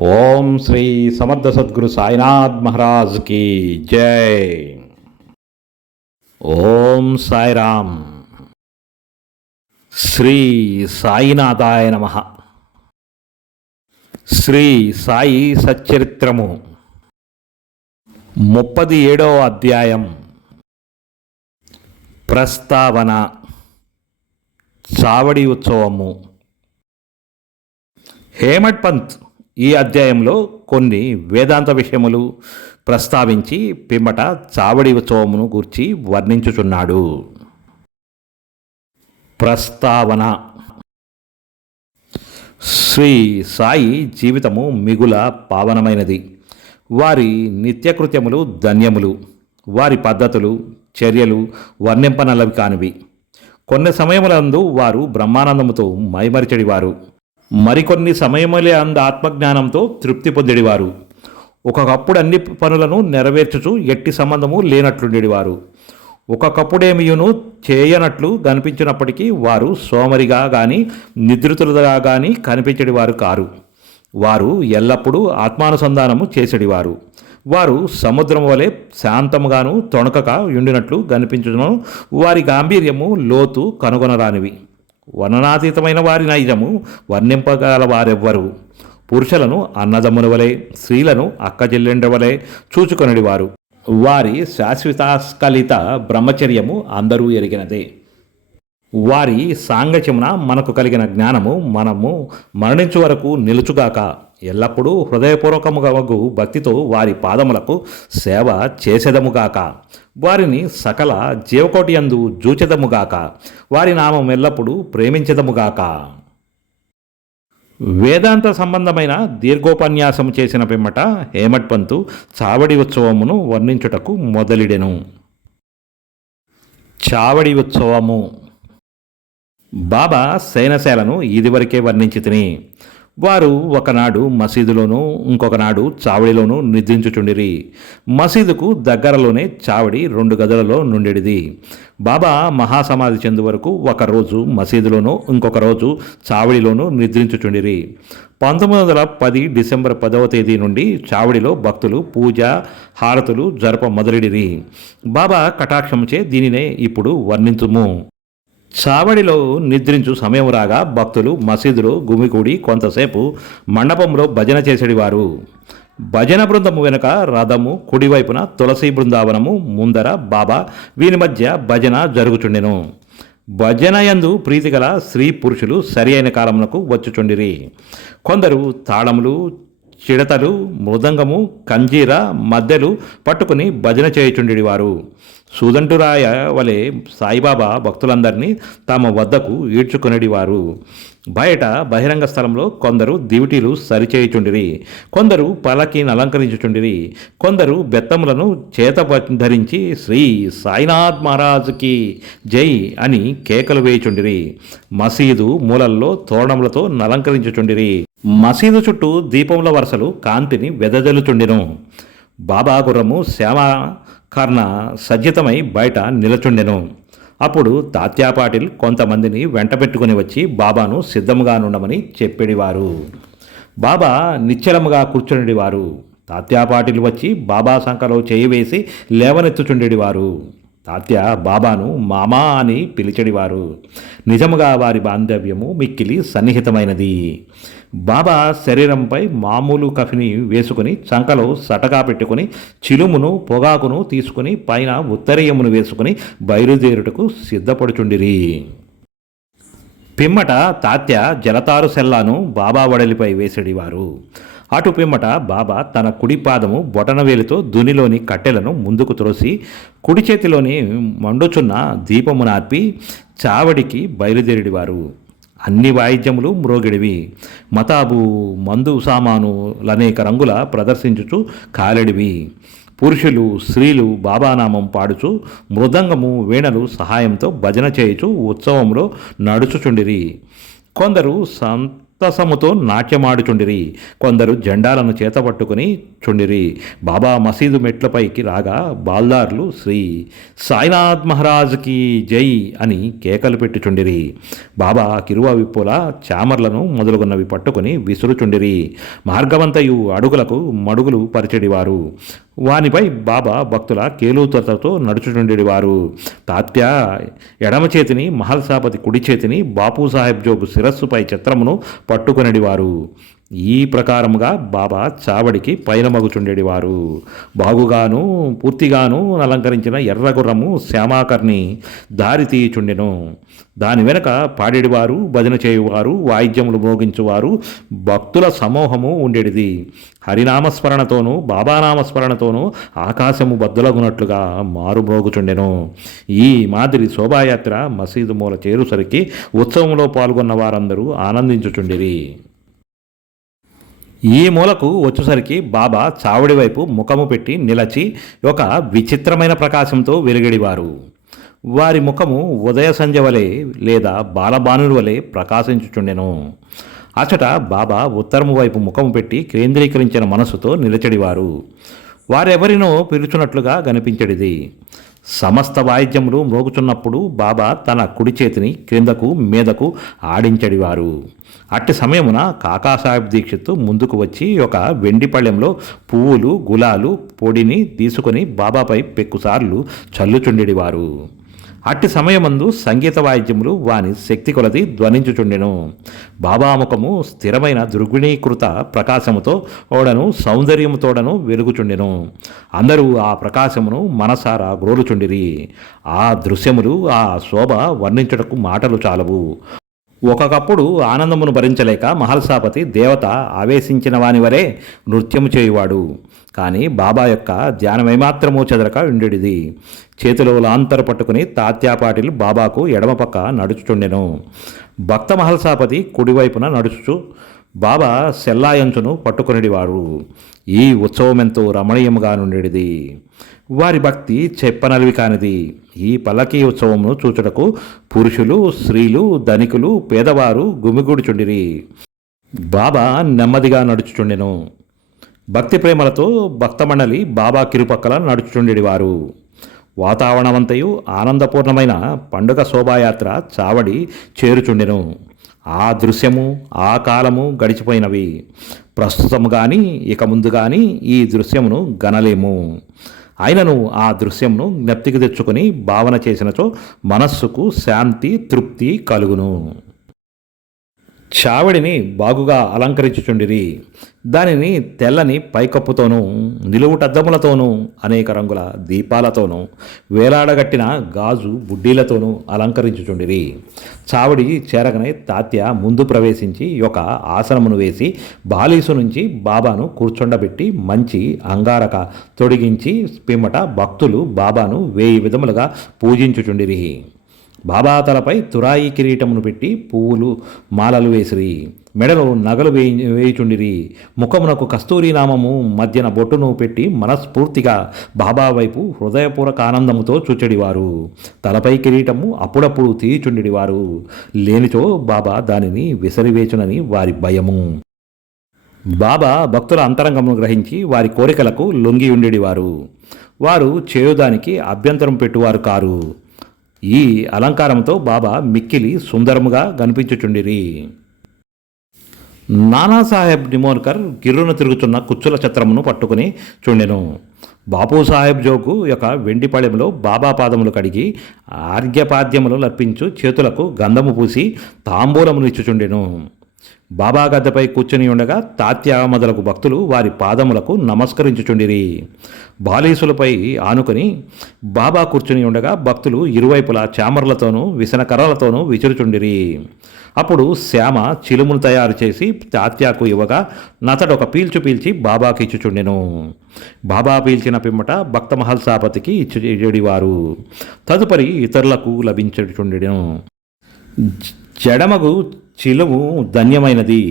ఓం శ్రీ సమర్థ సద్గురు సాయినాథ్ మహారాజ్కి జై. ఓం సాయిరామ్. శ్రీ సాయినాథాయ నమ. శ్రీ సాయి సచ్చరిత్రము. ముప్పది ఏడవ అధ్యాయం. ప్రస్తావన. చావడి ఉత్సవము. హేమట్ పంత్. ఈ అధ్యాయంలో కొన్ని వేదాంత విషయములు ప్రస్తావించి పిమ్మట చావడి ఉత్సవమును గూర్చి వర్ణించుచున్నాడు. ప్రస్తావన. శ్రీ సాయి జీవితము మిగుల పావనమైనది. వారి నిత్యకృత్యములు ధన్యములు. వారి పద్ధతులు చర్యలు వర్ణింపనలవి కానివి. కొన్ని సమయములందు వారు బ్రహ్మానందముతో మైమరిచడివారు. మరికొన్ని సమయములే అంద ఆత్మజ్ఞానంతో తృప్తి పొందేవారు ఒకప్పుడు అన్ని పనులను నెరవేర్చుచు ఎట్టి సంబంధము లేనట్లుండేవారు ఒకప్పుడేమియును చేయనట్లు కనిపించినప్పటికీ వారు సోమరిగా కానీ నిద్రితులుగా కానీ కనిపించేవారు కారు. వారు ఎల్లప్పుడూ ఆత్మానుసంధానము చేసేడివారు. వారు సముద్రం వలె శాంతముగాను తొణకక ఉండినట్లు కనిపించడం వారి గాంభీర్యము లోతు కనుగొనరానివి. వర్ణనాతీతమైన వారి నైజము వర్ణింపగల వారెవ్వరు. పురుషులను అన్నదమ్ముల వలె స్త్రీలను అక్కచెల్లెండ్ర వలె చూచుకొనడివారు. వారి శాశ్వతాస్కలిత బ్రహ్మచర్యము అందరూ ఎరిగినదే. వారి సాంగత్యమున మనకు కలిగిన జ్ఞానము మనము మరణించు వరకు నిలుచుగాక. ఎల్లప్పుడూ హృదయపూర్వకముగగు భక్తితో వారి పాదములకు సేవ చేసేదముగాక. వారిని సకల జీవకోటి అందు జూచెదముగాక. వారి నామం ఎల్లప్పుడూ ప్రేమించదముగాక. వేదాంత సంబంధమైన దీర్ఘోపన్యాసము చేసిన పిమ్మట హేమట్ పంతు చావడి ఉత్సవమును వర్ణించుటకు మొదలిడెను. చావడి ఉత్సవము బాబా శయనశాలను ఇదివరకే వర్ణించి తిని వారు ఒకనాడు మసీదులోనూ ఇంకొకనాడు చావడిలోనూ నిద్రించుచుండిరి. మసీదుకు దగ్గరలోనే చావడి రెండు గదులలో నుండిది బాబా మహాసమాధి చెందు వరకు ఒకరోజు మసీదులోనూ ఇంకొక రోజు చావడిలోనూ నిద్రించుచుండిరి. పంతొమ్మిది వందల పది డిసెంబర్ పదవ తేదీ నుండి చావడిలో భక్తులు పూజ హారతులు జరప మొదలెడిరి. బాబా కటాక్షంచే దీనినే ఇప్పుడు వర్ణించుము. చావడిలో నిద్రించు సమయం రాగా భక్తులు మసీదులో గుమికూడి కొంతసేపు మండపంలో భజన చేసేడివారు. భజన బృందము వెనుక రథము కుడివైపున తులసి బృందావనము ముందర బాబా వీని మధ్య భజన జరుగుచుండెను. భజన యందు ప్రీతిగల స్త్రీ పురుషులు సరి అయిన కాలమునకు వచ్చుచుండిరి. కొందరు తాళములు చిడతలు మృదంగము కంజీర మద్దెలు పట్టుకుని భజన చేయుచుండివారు సూదంటురాయ వలె సాయిబాబా భక్తులందరినీ తమ వద్దకు ఈడ్చుకునేవారు బయట బహిరంగ స్థలంలో కొందరు దివిటీలు సరిచేయుచుండిరి. కొందరు పలకిని అలంకరించుచుండిరి. కొందరు బెత్తములను చేత ధరించి శ్రీ సాయినాథ్ మహారాజుకి జై అని కేకలు వేయుచుండిరి. మసీదు మూలల్లో తోరణములతో నలంకరించుచుండిరి. మసీదు చుట్టూ దీపముల వరుసలు కాంతిని వెదజల్లుచుండెను. బాబా గుర్రము శ్యామ కర్ణ సజ్జితమై బయట నిలచుండెను. అప్పుడు తాత్యా పాటిల్ కొంతమందిని వెంటబెట్టుకుని వచ్చి బాబాను సిద్ధముగానుండమని చెప్పేడివారు. బాబా నిశ్చలముగా కూర్చునేవారు తాత్యా పాటిల్ వచ్చి బాబా సంఖలో చేయి వేసి లేవనెత్తుచుండేడివారు. తాత్య బాబాను మామా అని పిలిచడివారు. నిజముగా వారి బాంధవ్యము మిక్కిలి సన్నిహితమైనది. బాబా శరీరంపై మామూలు కఫిని వేసుకుని చంకలో సటగా పెట్టుకుని చిలుమును పొగాకును తీసుకుని పైన ఉత్తరీయమును వేసుకుని బయలుదేరుటకు సిద్ధపడుచుండిరి. పిమ్మట తాత్య జలతారు సెల్లాను బాబా వడలిపై వేసడివారు. అటు పిమ్మట బాబా తన కుడి పాదము బొటనవేలితో దునిలోని కట్టెలను ముందుకు త్రోసి కుడి చేతిలోని మండుచున్న దీపము నార్పి చావడికి బయలుదేరిడివారు. అన్ని వాయిద్యములు మ్రోగిడివి. మతాబు మందు సామానులనేక రంగుల ప్రదర్శించుచు కాలెడివి. పురుషులు స్త్రీలు బాబానామం పాడుచు మృదంగము వీణలు సహాయంతో భజన చేయుచు ఉత్సవంలో నడుచుచుండిరి. కొందరు సం ముక్తసముతో నాట్యమాడుచుండిరి. కొందరు జెండాలను చేతపట్టుకుని చుండిరి. బాబా మసీదు మెట్లపైకి రాగా బాల్దార్లు శ్రీ సాయినాథ్ మహారాజ్కి జై అని కేకలు పెట్టుచుండిరి. బాబా కిరువ విప్పుల చామర్లను మొదలుగున్నవి పట్టుకుని విసురుచుండిరి. మార్గమంతయు అడుగులకు మడుగులు పరిచెడివారు. వానిపై బాబా భక్తుల కేలుతతో నడుచుచుండేవారు. తాత్య ఎడమ చేతిని మహల్సాపతి కుడి చేతిని బాపూసాహెబ్ జోగు శిరస్సుపై చిత్రమును పట్టుకొనిడివారు. ఈ ప్రకారముగా బాబా చావడికి పైనమగుచుండేవారు బాగుగాను పూర్తిగాను అలంకరించిన ఎర్రగుర్రము శ్యామాకర్ని దారి తీయుచుండెను. దాని వెనక పాడేడివారు భజన చేయువారు వాయిద్యములు మోగించువారు భక్తుల సమూహము ఉండేటిది హరినామస్మరణతోనూ బాబానామస్మరణతోనూ ఆకాశము బద్దలగునట్లుగా మారుమోగుచుండెను ఈ మాదిరి శోభాయాత్ర మసీదు మూల చేరుసరికి ఉత్సవంలో పాల్గొన్న వారందరూ ఆనందించుచుండిరి. ఈ మూలకు వచ్చేసరికి బాబా చావడి వైపు ముఖము పెట్టి నిలచి ఒక విచిత్రమైన ప్రకాశంతో వెలుగడివారు వారి ముఖము ఉదయ సంధ్య వలె లేదా బాలబానుడి వలె ప్రకాశించుచుండెను. అచట బాబా ఉత్తరము వైపు ముఖము పెట్టి కేంద్రీకరించిన మనసుతో నిలచడివారు. వారెవరినో పిలుచున్నట్లుగా కనిపించడిది సమస్త వాయిద్యములు మోగుచున్నప్పుడు బాబా తన కుడి చేతిని క్రిందకు మీదకు ఆడించడివారు. అట్టి సమయమున కాకాసాహెబ్ దీక్షిత్ ముందుకు వచ్చి ఒక వెండి పళ్ళెంలో పువ్వులు గులాలు పొడిని తీసుకొని బాబాపై పెక్కుసార్లు చల్లుచుండెడివారు. అట్టి సమయమందు సంగీత వాయిద్యములు వాని శక్తి కొలది ధ్వనించుచుండెను. బాబాముఖము స్థిరమైన దుర్గుణీకృత ప్రకాశముతో ఓడను సౌందర్యముతోడను వెలుగుచుండెను. అందరూ ఆ ప్రకాశమును మనసారా గ్రోలుచుండిరి. ఆ దృశ్యములు ఆ శోభ వర్ణించుటకు మాటలు చాలవు. ఒకప్పుడు ఆనందమును భరించలేక మహల్సాపతి దేవత ఆవేశించిన వాని వరే నృత్యము చేయువాడు. కానీ బాబా యొక్క ధ్యానమేమాత్రము చెదరక ఉండేది చేతిలో లాంతర పట్టుకుని తాత్యాపాటిలు బాబాకు ఎడమపక్క నడుచుచుండెను. భక్త మహల్సాపతి కుడివైపున నడుచుచు బాబా సెల్లాయంచును పట్టుకునేవారు ఈ ఉత్సవం ఎంతో రమణీయముగా నుండేది వారి భక్తి చెప్పనలివి కానిది. ఈ పల్లకీ ఉత్సవమును చూచుటకు పురుషులు స్త్రీలు ధనికులు పేదవారు గుమిగూడుచుండిరి. బాబా నెమ్మదిగా నడుచుచుండెను. భక్తి ప్రేమలతో భక్తమండలి బాబా కిరుపక్కల నడుచుచుండేవారు వాతావరణమంతయు ఆనందపూర్ణమైన పండుగ శోభాయాత్ర చావడి చేరుచుండెను. ఆ దృశ్యము ఆ కాలము గడిచిపోయినవి. ప్రస్తుతము కానీ ఇక ముందు కానీ ఈ దృశ్యమును గనలేము. అయినను ఆ దృశ్యంను జ్ఞప్తికి తెచ్చుకొని భావన చేసినచో మనస్సుకు శాంతి తృప్తి కలుగును. చావడిని బాగుగా అలంకరించుచుండిరి. దానిని తెల్లని పైకప్పుతోనూ నిలువుటద్దములతోనూ అనేక రంగుల దీపాలతోనూ వేలాడగట్టిన గాజు బుడ్డీలతోనూ అలంకరించుచుండిరి. చావడి చేరగనే తాత్య ముందు ప్రవేశించి ఒక ఆసనమును వేసి బాలీసు నుంచి బాబాను కూర్చుండబెట్టి మంచి అంగారక తొడిగించి పిమ్మట భక్తులు బాబాను వేయి విధములుగా పూజించుచుండిరి. బాబా తలపై తురాయి కిరీటమును పెట్టి పువ్వులు మాలలు వేసిరి. మెడలో నగలు వేయి వేయుచుండిరి. ముఖమునకు కస్తూరి నామము మధ్యన బొట్టును పెట్టి మనస్ఫూర్తిగా బాబా వైపు హృదయపూర్వక ఆనందముతో చూచెడివారు. తలపై కిరీటము అప్పుడప్పుడు తీయుచుండివారు లేనిచో బాబా దానిని విసరివేచునని వారి భయము. బాబా భక్తుల అంతరంగమును గ్రహించి వారి కోరికలకు లొంగి ఉండేవారు వారు చేయుదానికి అభ్యంతరం పెట్టువారు కారు. ఈ అలంకారంతో బాబా మిక్కిలి సుందరముగా కనిపించుచుండిరి. నానాసాహెబ్ నిమోన్కర్ గిర్రున తిరుగుతున్న కుచ్చుల చిత్రమును పట్టుకుని చుండెను. బాపు సాహెబ్ జోకు యొక్క వెండి బాబా పాదములు కడిగి ఆర్ఘ్యపాద్యములు లర్పించు చేతులకు గంధము పూసి తాంబూలమును ఇచ్చుచుండెను. బాబా గద్దపై కూర్చుని ఉండగా తాత్య మొదలగు భక్తులు వారి పాదములకు నమస్కరించుచుండిరి. బాలీసులపై ఆనుకుని బాబా కూర్చుని ఉండగా భక్తులు ఇరువైపులా చామర్లతోనూ విసనకర్రలతోనూ విచురుచుండిరి అప్పుడు శ్యామ చిలుమును తయారు చేసి తాత్యాకు ఇవ్వగా నతడొక పీల్చు పీల్చి బాబాకి ఇచ్చుచుండెను. బాబా పీల్చిన పిమ్మట భక్త మహల్సాపతికి ఇచ్చుడివారు తదుపరి ఇతరులకు లభించుచుండెను. జడమగు చిలువు ధన్యమైనది.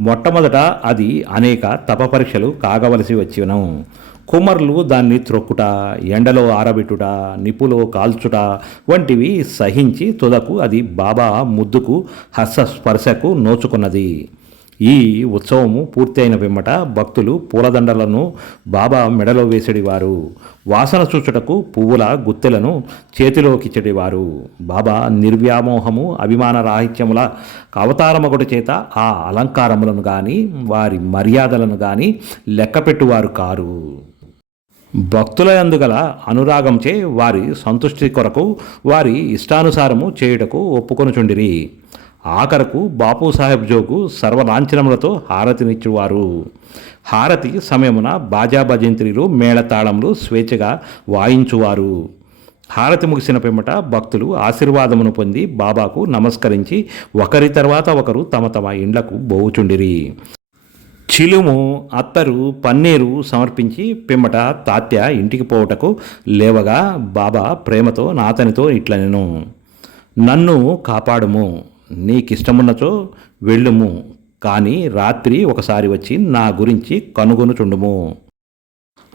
మొట్టమొదట అది అనేక తప పరీక్షలు కాగవలసి వచ్చిన కుమ్మరులు దాన్ని త్రొక్కుట ఎండలో ఆరబెట్టుట నిప్పులో కాల్చుట వంటివి సహించి తుదకు అది బాబా ముద్దుకు హస్తస్పర్శకు నోచుకున్నది. ఈ ఉత్సవము పూర్తయిన పిమ్మట భక్తులు పూలదండలను బాబా మెడలో వేసేడివారు. వాసన చూచుటకు పువ్వుల గుత్తెలను చేతిలోకిచ్చడివారు బాబా నిర్వ్యామోహము అభిమాన రాహిత్యముల అవతారమొకటి చేత ఆ అలంకారములను కానీ వారి మర్యాదలను కానీ లెక్కపెట్టువారు కారు. భక్తులందుగల అనురాగంచే వారి సంతుష్టి కొరకు వారి ఇష్టానుసారము చేయుటకు ఒప్పుకొనుచుండిరి. ఆఖరకు బాపూసాహెబ్ జోకు సర్వలాంఛనములతో హారతినిచ్చేవారు. హారతి సమయమున బాజా భజంత్రిలు మేళతాళములు స్వేచ్ఛగా వాయించువారు. హారతి ముగిసిన పిమ్మట భక్తులు ఆశీర్వాదమును పొంది బాబాకు నమస్కరించి ఒకరి తర్వాత ఒకరు తమ తమ ఇండ్లకు బోవుచుండిరి. చిలుము అత్తరు పన్నీరు సమర్పించి పిమ్మట తాత్య ఇంటికి పోవుటకు లేవగా బాబా ప్రేమతో నాతనితో ఇట్లనెను. నన్ను కాపాడుము. నీకిష్టమున్నచో వెళ్ళుము కానీ రాత్రి ఒకసారి వచ్చి నా గురించి కనుగొనుచుండుము.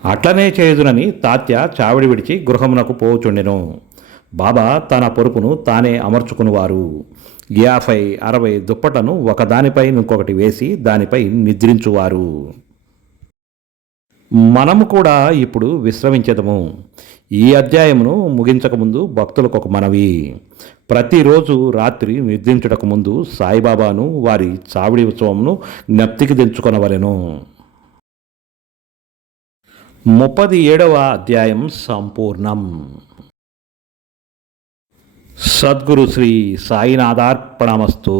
అట్లనే చేయుదునని తాత్య చావిడి విడిచి గృహమునకు పోవుచుండెను. బాబా తన పొరుపును తానే అమర్చుకునివారు. యాభై అరవై దుప్పటను ఒకదానిపై ఇంకొకటి వేసి దానిపై నిద్రించువారు. మనము కూడా ఇప్పుడు విశ్రమించదము. ఈ అధ్యాయమును ముగించకముందు భక్తులకు ఒక మనవి. ప్రతిరోజు రాత్రి నిద్రించుటకు ముందు సాయిబాబాను వారి చావిడి ఉత్సవమును జ్ఞప్తికి తెంచుకొనవలెను. ముప్పది ఏడవ అధ్యాయం సంపూర్ణం. సద్గురు శ్రీ సాయినాథార్పణమస్తు.